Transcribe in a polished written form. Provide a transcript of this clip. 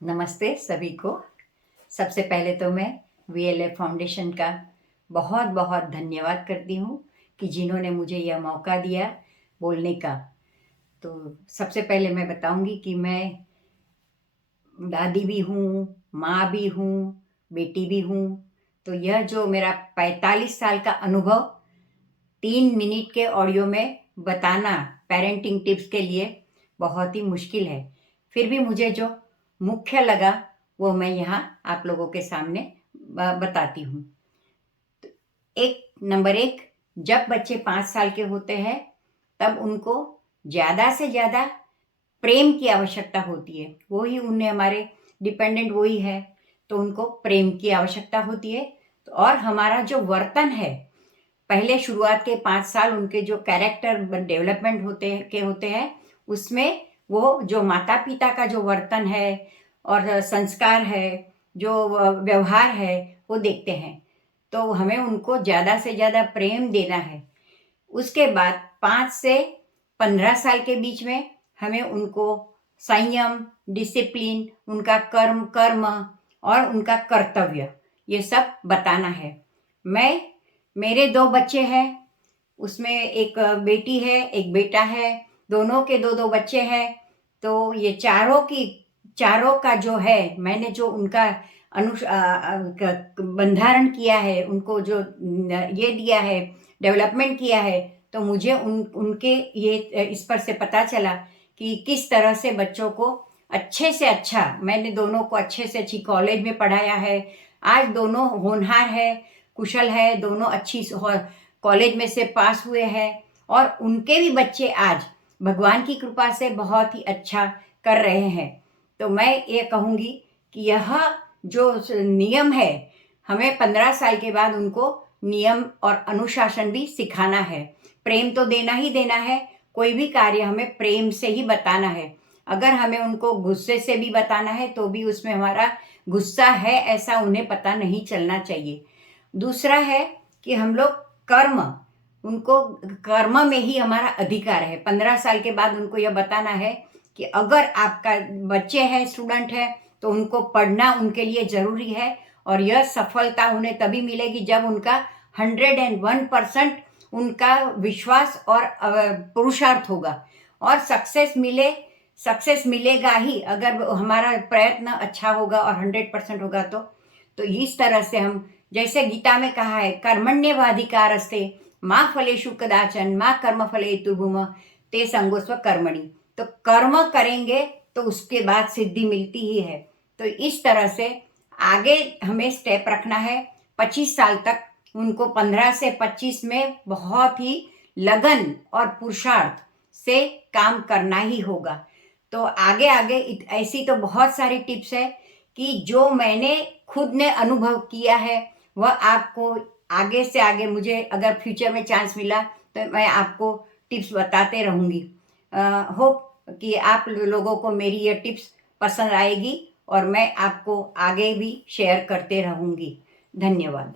नमस्ते सभी को। सबसे पहले तो मैं वीएलए फाउंडेशन का बहुत बहुत धन्यवाद करती हूँ कि जिन्होंने मुझे यह मौका दिया बोलने का। तो सबसे पहले मैं बताऊंगी कि मैं दादी भी हूँ, माँ भी हूँ, बेटी भी हूँ। तो यह जो मेरा 45 साल का अनुभव 3 मिनट के ऑडियो में बताना पेरेंटिंग टिप्स के लिए बहुत ही मुश्किल है। फिर भी मुझे जो मुख्य लगा वो मैं यहाँ आप लोगों के सामने बताती हूँ। नंबर एक, जब बच्चे 5 साल के होते हैं तब उनको ज़्यादा से ज़्यादा प्रेम की आवश्यकता होती है। वही उन्हें हमारे डिपेंडेंट वही है, तो उनको प्रेम की आवश्यकता होती है। और हमारा जो वर्तन है, पहले शुरुआत के 5 साल उनके जो कैरेक्टर डेवलपमेंट होते हैं, उसमें वो जो माता पिता का जो वर्तन है और संस्कार है, जो व्यवहार है, वो देखते हैं। तो हमें उनको ज़्यादा से ज़्यादा प्रेम देना है। उसके बाद 5 से 15 साल के बीच में हमें उनको संयम, डिसिप्लिन, उनका कर्म और उनका कर्तव्य, ये सब बताना है। मेरे 2 बच्चे हैं, उसमें एक बेटी है, एक बेटा है, दोनों के 2-2 बच्चे हैं। तो ये चारों का जो है, मैंने जो उनका बंधारण किया है, उनको जो ये दिया है, डेवलपमेंट किया है, तो मुझे उनके ये इस पर से पता चला कि किस तरह से बच्चों को अच्छे से अच्छा, मैंने दोनों को अच्छे से अच्छी कॉलेज में पढ़ाया है। आज दोनों होनहार है, कुशल है, दोनों अच्छी कॉलेज में से पास हुए हैं और उनके भी बच्चे आज भगवान की कृपा से बहुत ही अच्छा कर रहे हैं। तो मैं ये कहूँगी कि यह जो नियम है, हमें 15 साल के बाद उनको नियम और अनुशासन भी सिखाना है। प्रेम तो देना ही देना है, कोई भी कार्य हमें प्रेम से ही बताना है। अगर हमें उनको गुस्से से भी बताना है तो भी उसमें हमारा गुस्सा है ऐसा उन्हें पता नहीं चलना चाहिए। दूसरा है कि हम लोग उनको कर्म में ही हमारा अधिकार है। 15 साल के बाद उनको यह बताना है कि अगर आपका बच्चे हैं, स्टूडेंट है, तो उनको पढ़ना उनके लिए ज़रूरी है और यह सफलता उन्हें तभी मिलेगी जब उनका 101% उनका विश्वास और पुरुषार्थ होगा। और सक्सेस मिलेगा ही अगर हमारा प्रयत्न अच्छा होगा और 100% होगा। तो इस तरह से हम, जैसे गीता में कहा है, कर्मण्येवाधिकारस्ते मा फलेषु कदाचन मा कर्मफले हेतुर्भुम ते संगोस्व कर्मणि। तो कर्म करेंगे तो उसके बाद सिद्धि मिलती ही है। तो इस तरह से आगे हमें स्टेप रखना है। 25 साल तक उनको 15 से 25 में बहुत ही लगन और पुरुषार्थ से काम करना ही होगा। तो आगे ऐसी तो बहुत सारी टिप्स है कि जो मैंने खुद ने अनुभव किया है, वह आपको आगे से आगे, मुझे अगर फ्यूचर में चांस मिला तो मैं आपको टिप्स बताते रहूँगी। होप कि आप लोगों को मेरी ये टिप्स पसंद आएगी और मैं आपको आगे भी शेयर करते रहूँगी। धन्यवाद।